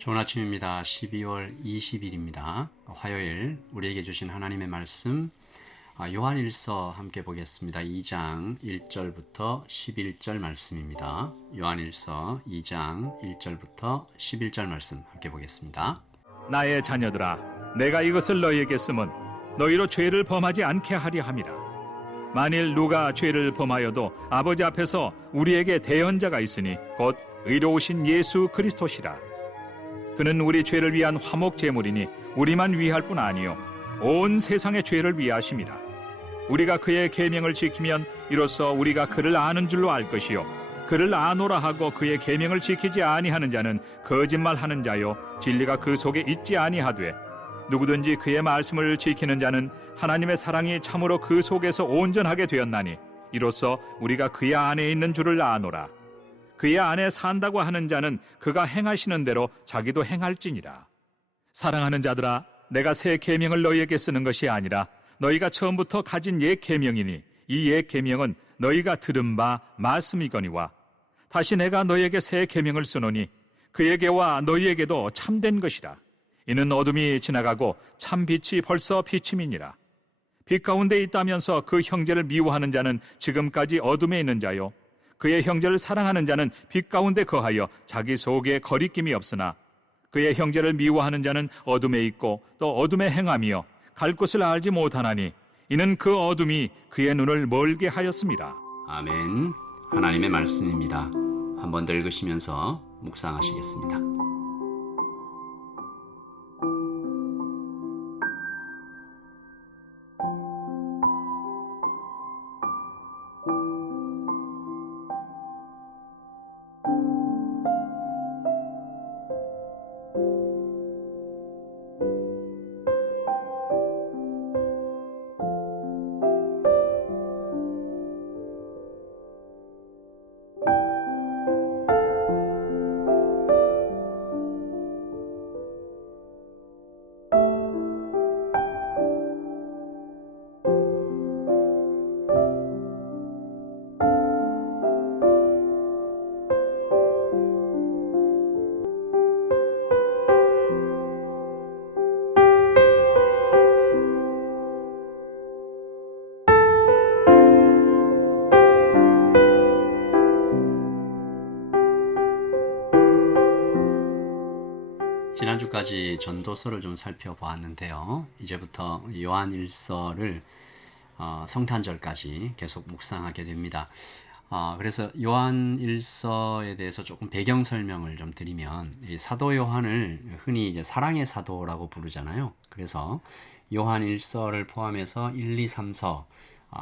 좋은 아침입니다. 12월 20일입니다. 화요일 우리에게 주신 하나님의 말씀 요한일서 함께 보겠습니다. 2장 1절부터 11절 말씀입니다. 요한일서 2장 1절부터 11절 말씀 함께 보겠습니다. 나의 자녀들아, 내가 이것을 너희에게 쓰면 너희로 죄를 범하지 않게 하려 함이라. 만일 누가 죄를 범하여도 아버지 앞에서 우리에게 대언자가 있으니 곧 의로우신 예수 그리스도시라. 그는 우리 죄를 위한 화목 제물이니 우리만 위할 뿐 아니요 온 세상의 죄를 위하심이라. 우리가 그의 계명을 지키면 이로써 우리가 그를 아는 줄로 알 것이요 그를 아노라 하고 그의 계명을 지키지 아니하는 자는 거짓말하는 자요 진리가 그 속에 있지 아니하되 누구든지 그의 말씀을 지키는 자는 하나님의 사랑이 참으로 그 속에서 온전하게 되었나니 이로써 우리가 그의 안에 있는 줄을 아노라. 그의 안에 산다고 하는 자는 그가 행하시는 대로 자기도 행할지니라. 사랑하는 자들아, 내가 새 계명을 너희에게 쓰는 것이 아니라 너희가 처음부터 가진 옛 계명이니 이 옛 계명은 너희가 들은 바 말씀이거니와 다시 내가 너희에게 새 계명을 쓰노니 그에게와 너희에게도 참된 것이라. 이는 어둠이 지나가고 참 빛이 벌써 비침이니라. 빛 가운데 있다면서 그 형제를 미워하는 자는 지금까지 어둠에 있는 자요 그의 형제를 사랑하는 자는 빛 가운데 거하여 자기 속에 거리낌이 없으나 그의 형제를 미워하는 자는 어둠에 있고 또 어둠에 행하며 갈 곳을 알지 못하나니 이는 그 어둠이 그의 눈을 멀게 하였습니다. 아멘. 하나님의 말씀입니다. 한번 더 읽으시면서 묵상하시겠습니다. 지난주까지 전도서를 좀 살펴보았는데요. 이제부터 요한일서를 성탄절까지 계속 묵상하게 됩니다. 그래서 요한일서에 대해서 조금 배경 설명을 좀 드리면 이 사도 요한을 흔히 이제 사랑의 사도라고 부르잖아요. 그래서 요한일서를 포함해서 1, 2, 3서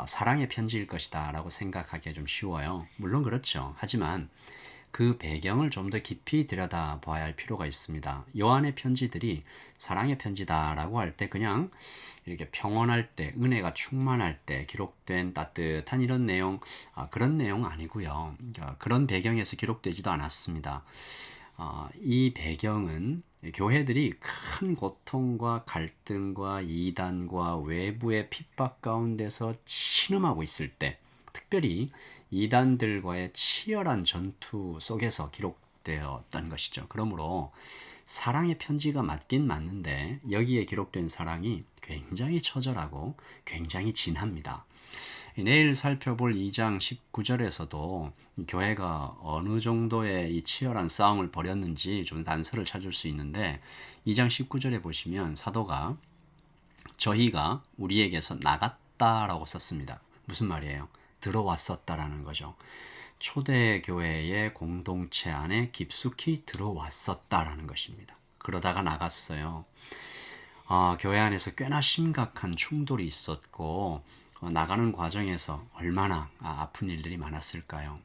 사랑의 편지일 것이다 라고 생각하기가 좀 쉬워요. 물론 그렇죠. 하지만 그 배경을 좀 더 깊이 들여다 봐야 할 필요가 있습니다. 요한의 편지들이 사랑의 편지다라고 할 때 그냥 이렇게 평온할 때, 은혜가 충만할 때 기록된 따뜻한 이런 내용, 그런 내용 아니고요. 그런 배경에서 기록되지도 않았습니다. 이 배경은 교회들이 큰 고통과 갈등과 이단과 외부의 핍박 가운데서 신음하고 있을 때, 특별히 이단들과의 치열한 전투 속에서 기록되었던 것이죠. 그러므로 사랑의 편지가 맞긴 맞는데 여기에 기록된 사랑이 굉장히 처절하고 굉장히 진합니다. 내일 살펴볼 2장 19절에서도 교회가 어느 정도의 이 치열한 싸움을 벌였는지 좀 단서를 찾을 수 있는데 2장 19절에 보시면 사도가 저희가 우리에게서 나갔다라고 썼습니다. 무슨 말이에요? 들어왔었다라는 거죠. 초대교회의 공동체 안에 깊숙이 들어왔었다라는 것입니다. 그러다가 나갔어요. 교회 안에서 꽤나 심각한 충돌이 있었고 나가는 과정에서 얼마나 아픈 일들이 많았을까요?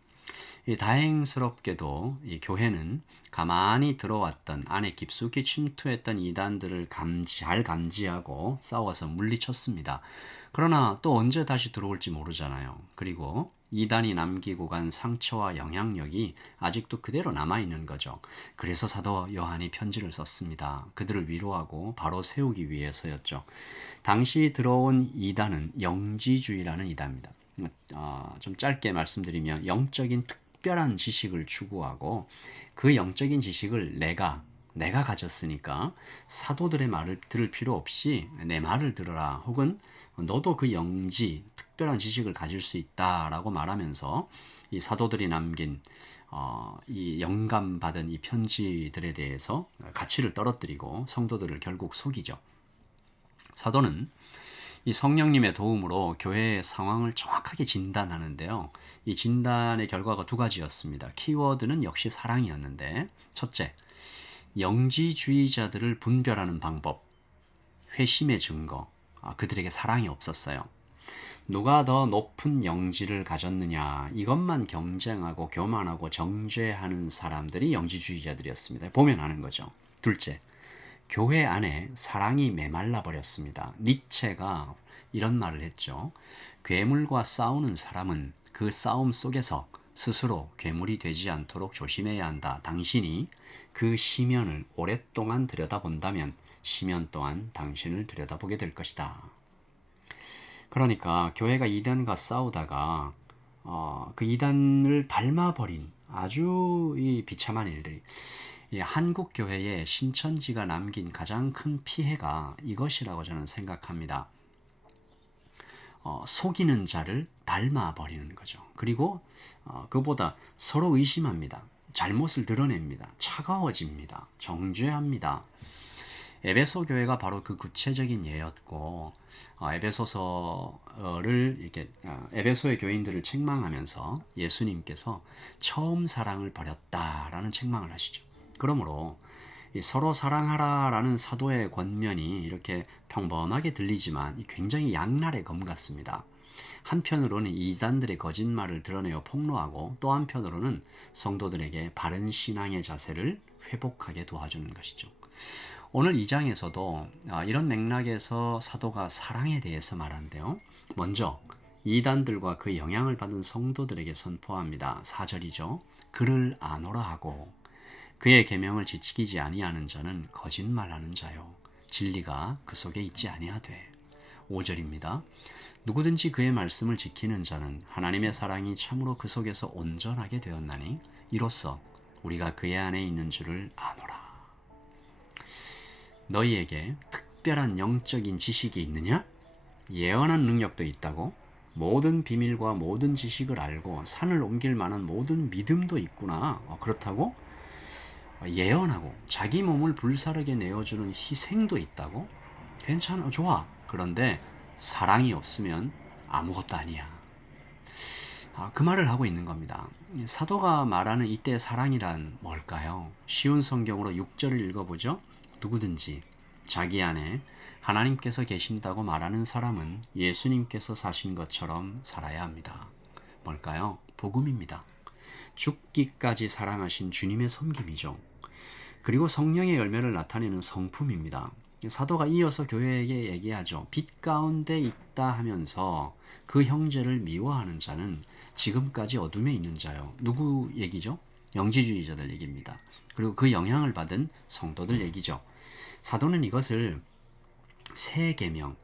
다행스럽게도 이 교회는 가만히 들어왔던 안에 깊숙이 침투했던 이단들을 잘 감지하고 싸워서 물리쳤습니다. 그러나 또 언제 다시 들어올지 모르잖아요. 그리고 이단이 남기고 간 상처와 영향력이 아직도 그대로 남아있는 거죠. 그래서 사도 요한이 편지를 썼습니다. 그들을 위로하고 바로 세우기 위해서였죠. 당시 들어온 이단은 영지주의라는 이단입니다. 좀 짧게 말씀드리면 영적인 특별한 지식을 추구하고 그 영적인 지식을 내가 내가 가졌으니까 사도들의 말을 들을 필요 없이 내 말을 들어라. 혹은 너도 그 영지, 특별한 지식을 가질 수 있다라고 말하면서 이 사도들이 남긴 이 영감받은 이 편지들에 대해서 가치를 떨어뜨리고 성도들을 결국 속이죠. 사도는 이 성령님의 도움으로 교회의 상황을 정확하게 진단하는데요. 이 진단의 결과가 두 가지였습니다. 키워드는 역시 사랑이었는데, 첫째, 영지주의자들을 분별하는 방법, 회심의 증거, 그들에게 사랑이 없었어요. 누가 더 높은 영지를 가졌느냐, 이것만 경쟁하고 교만하고 정죄하는 사람들이 영지주의자들이었습니다. 보면 아는 거죠. 둘째, 교회 안에 사랑이 메말라 버렸습니다. 니체가 이런 말을 했죠. 괴물과 싸우는 사람은 그 싸움 속에서 스스로 괴물이 되지 않도록 조심해야 한다. 당신이 그 시면을 오랫동안 들여다본다면 시면 또한 당신을 들여다보게 될 것이다. 그러니까 교회가 이단과 싸우다가 그 이단을 닮아버린 아주 이 비참한 일들이, 한국 교회의 신천지가 남긴 가장 큰 피해가 이것이라고 저는 생각합니다. 속이는 자를 닮아버리는 거죠. 그리고 그보다 서로 의심합니다. 잘못을 드러냅니다. 차가워집니다. 정죄합니다. 에베소 교회가 바로 그 구체적인 예였고, 에베소서를 이렇게 에베소의 교인들을 책망하면서 예수님께서 처음 사랑을 버렸다라는 책망을 하시죠. 그러므로 서로 사랑하라라는 사도의 권면이 이렇게 평범하게 들리지만 굉장히 양날의 검 같습니다. 한편으로는 이단들의 거짓말을 드러내어 폭로하고, 또 한편으로는 성도들에게 바른 신앙의 자세를 회복하게 도와주는 것이죠. 오늘 2장에서도 이런 맥락에서 사도가 사랑에 대해서 말한대요. 먼저 이단들과 그 영향을 받은 성도들에게 선포합니다. 4절이죠. 그를 아노라 하고 그의 계명을 지키지 아니하는 자는 거짓말하는 자요 진리가 그 속에 있지 아니하되. 5절입니다. 누구든지 그의 말씀을 지키는 자는 하나님의 사랑이 참으로 그 속에서 온전하게 되었나니 이로써 우리가 그의 안에 있는 줄을 아노라. 너희에게 특별한 영적인 지식이 있느냐? 예언한 능력도 있다고? 모든 비밀과 모든 지식을 알고 산을 옮길 만한 모든 믿음도 있구나. 그렇다고? 예언하고 자기 몸을 불사르게 내어주는 희생도 있다고? 괜찮아, 좋아. 그런데 사랑이 없으면 아무것도 아니야. 그 말을 하고 있는 겁니다. 사도가 말하는 이때의 사랑이란 뭘까요? 쉬운 성경으로 6절을 읽어보죠. 누구든지 자기 안에 하나님께서 계신다고 말하는 사람은 예수님께서 사신 것처럼 살아야 합니다. 뭘까요? 복음입니다. 죽기까지 사랑하신 주님의 섬김이죠. 그리고 성령의 열매를 나타내는 성품입니다. 사도가 이어서 교회에게 얘기하죠. 빛 가운데 있다 하면서 그 형제를 미워하는 자는 지금까지 어둠에 있는 자요. 누구 얘기죠? 영지주의자들 얘기입니다. 그리고 그 영향을 받은 성도들 얘기죠. 사도는 이것을 새 계명,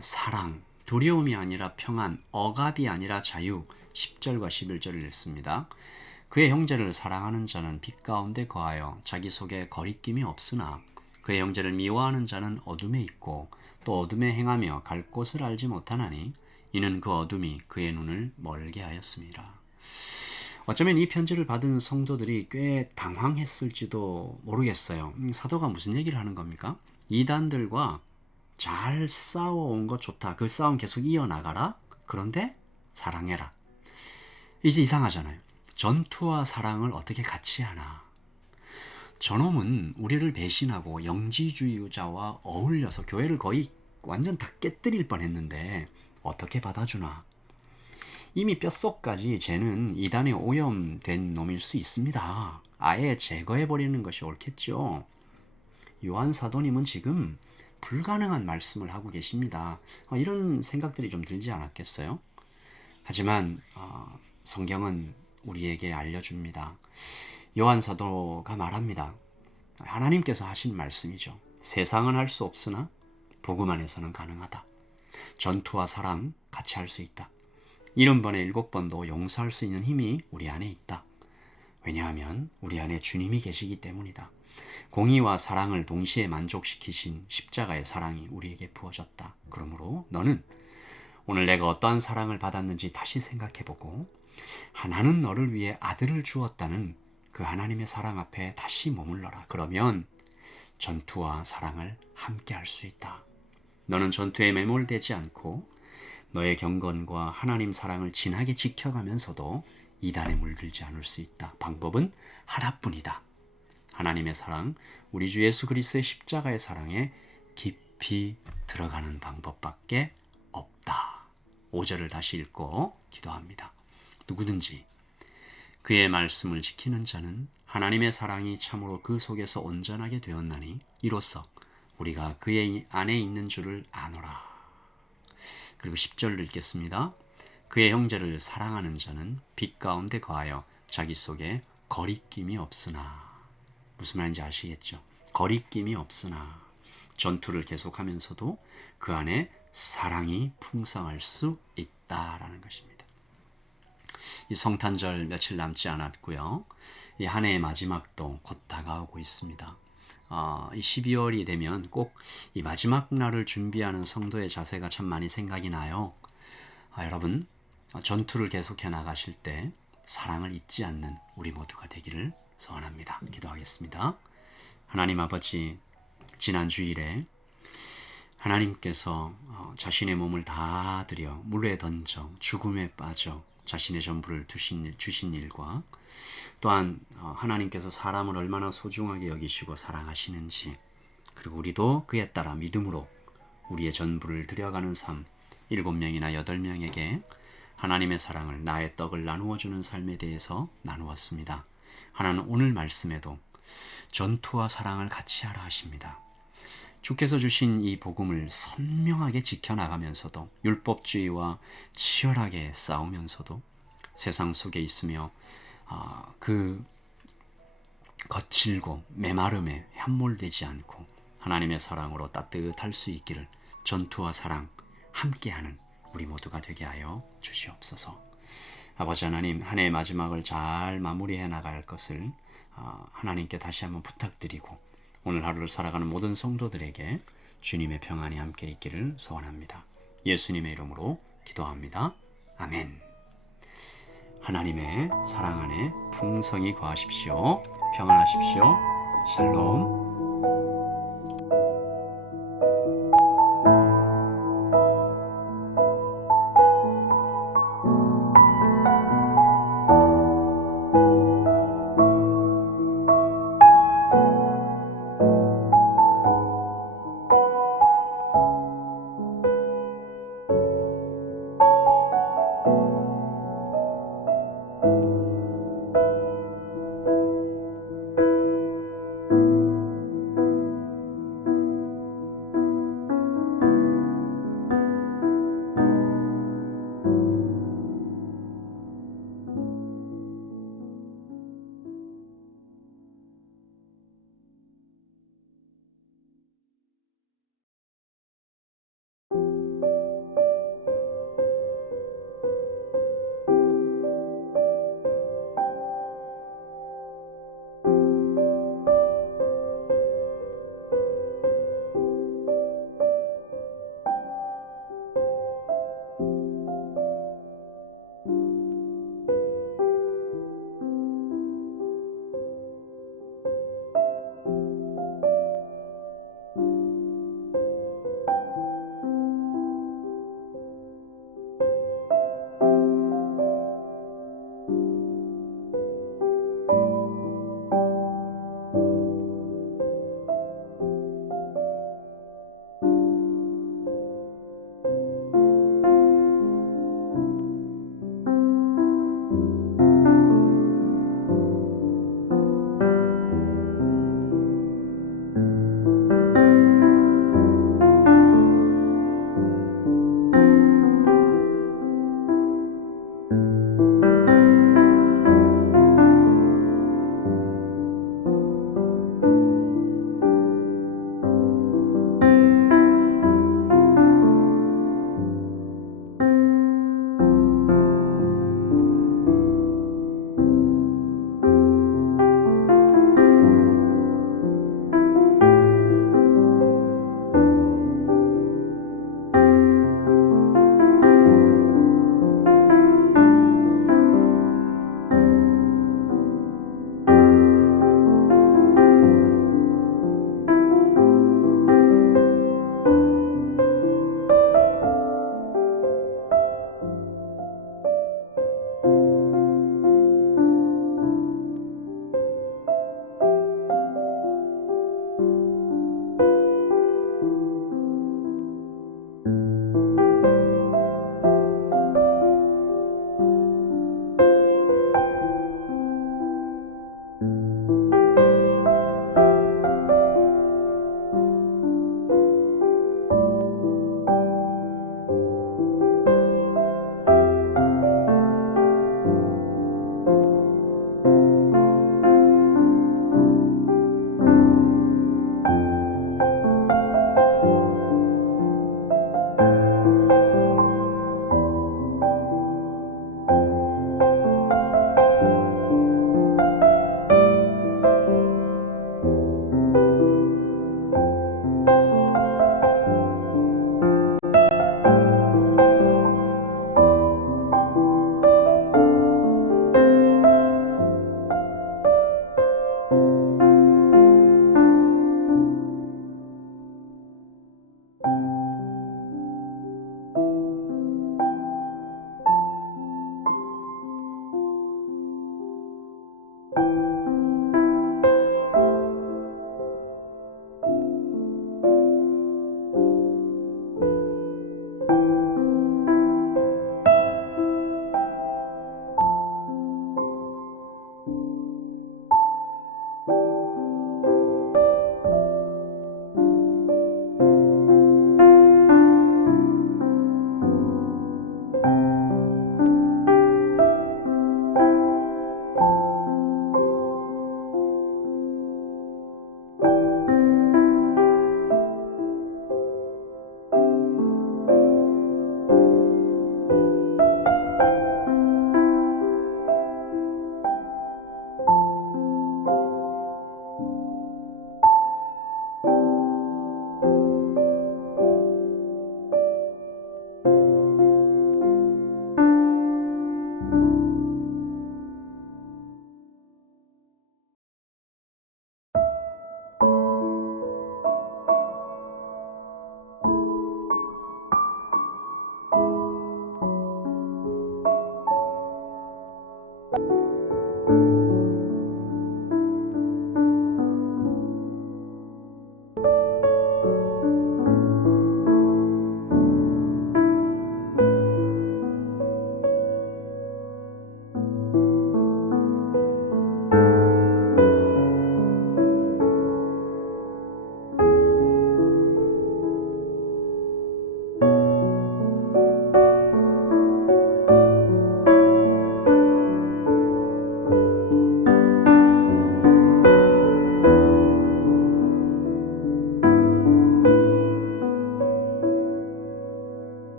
사랑, 두려움이 아니라 평안, 억압이 아니라 자유, 10절과 11절을 읽습니다. 그의 형제를 사랑하는 자는 빛 가운데 거하여 자기 속에 거리낌이 없으나 그의 형제를 미워하는 자는 어둠에 있고 또 어둠에 행하며 갈 곳을 알지 못하나니 이는 그 어둠이 그의 눈을 멀게 하였습니다. 어쩌면 이 편지를 받은 성도들이 꽤 당황했을지도 모르겠어요. 사도가 무슨 얘기를 하는 겁니까? 이단들과 잘 싸워온 것 좋다. 그 싸움 계속 이어나가라. 그런데 사랑해라. 이제 이상하잖아요. 전투와 사랑을 어떻게 같이 하나. 저놈은 우리를 배신하고 영지주의자와 어울려서 교회를 거의 완전 다 깨뜨릴 뻔했는데 어떻게 받아주나. 이미 뼛속까지 쟤는 이단에 오염된 놈일 수 있습니다. 아예 제거해버리는 것이 옳겠죠. 요한 사도님은 지금 불가능한 말씀을 하고 계십니다. 이런 생각들이 좀 들지 않았겠어요? 하지만 성경은 우리에게 알려줍니다. 요한 사도가 말합니다. 하나님께서 하신 말씀이죠. 세상은 할 수 없으나 복음 안에서는 가능하다. 전투와 사랑 같이 할 수 있다. 70번에 7번도 용서할 수 있는 힘이 우리 안에 있다. 왜냐하면 우리 안에 주님이 계시기 때문이다. 공의와 사랑을 동시에 만족시키신 십자가의 사랑이 우리에게 부어졌다. 그러므로 너는 오늘 내가 어떠한 사랑을 받았는지 다시 생각해보고 하나는 너를 위해 아들을 주었다는 그 하나님의 사랑 앞에 다시 머물러라. 그러면 전투와 사랑을 함께 할 수 있다. 너는 전투에 매몰되지 않고 너의 경건과 하나님 사랑을 진하게 지켜가면서도 이단에 물들지 않을 수 있다. 방법은 하나뿐이다. 하나님의 사랑, 우리 주 예수 그리스도의 십자가의 사랑에 깊이 들어가는 방법밖에 없다. 5절을 다시 읽고 기도합니다. 누구든지 그의 말씀을 지키는 자는 하나님의 사랑이 참으로 그 속에서 온전하게 되었나니 이로써 우리가 그의 안에 있는 줄을 아노라. 그리고 10절을 읽겠습니다. 그의 형제를 사랑하는 자는 빛 가운데 거하여 자기 속에 거리낌이 없으나. 무슨 말인지 아시겠죠? 거리낌이 없으나 전투를 계속하면서도 그 안에 사랑이 풍성할 수 있다라는 것입니다. 이 성탄절 며칠 남지 않았고요. 이 한 해의 마지막도 곧 다가오고 있습니다. 이 12월이 되면 꼭 이 마지막 날을 준비하는 성도의 자세가 참 많이 생각이 나요. 여러분, 전투를 계속해 나가실 때 사랑을 잊지 않는 우리 모두가 되기를 소원합니다. 기도하겠습니다. 하나님 아버지, 지난 주일에 하나님께서 자신의 몸을 다 들여 물에 던져 죽음에 빠져 자신의 전부를 주신 일과 또한 하나님께서 사람을 얼마나 소중하게 여기시고 사랑하시는지, 그리고 우리도 그에 따라 믿음으로 우리의 전부를 드려가는 삶, 7명이나 8명에게 하나님의 사랑을, 나의 떡을 나누어 주는 삶에 대해서 나누었습니다. 하나는 오늘 말씀에도 전투와 사랑을 같이 하라 하십니다. 주께서 주신 이 복음을 선명하게 지켜나가면서도 율법주의와 치열하게 싸우면서도 세상 속에 있으며 그 거칠고 메마름에 함몰되지 않고 하나님의 사랑으로 따뜻할 수 있기를 전투와 사랑 함께하는 우리 모두가 되게 하여 주시옵소서. 아버지 하나님, 한 해의 마지막을 잘 마무리해 나갈 것을 하나님께 다시 한번 부탁드리고 오늘 하루를 살아가는 모든 성도들에게 주님의 평안이 함께 있기를 소원합니다. 예수님의 이름으로 기도합니다. 아멘. 하나님의 사랑 안에 풍성히 거하십시오. 평안하십시오. 샬롬.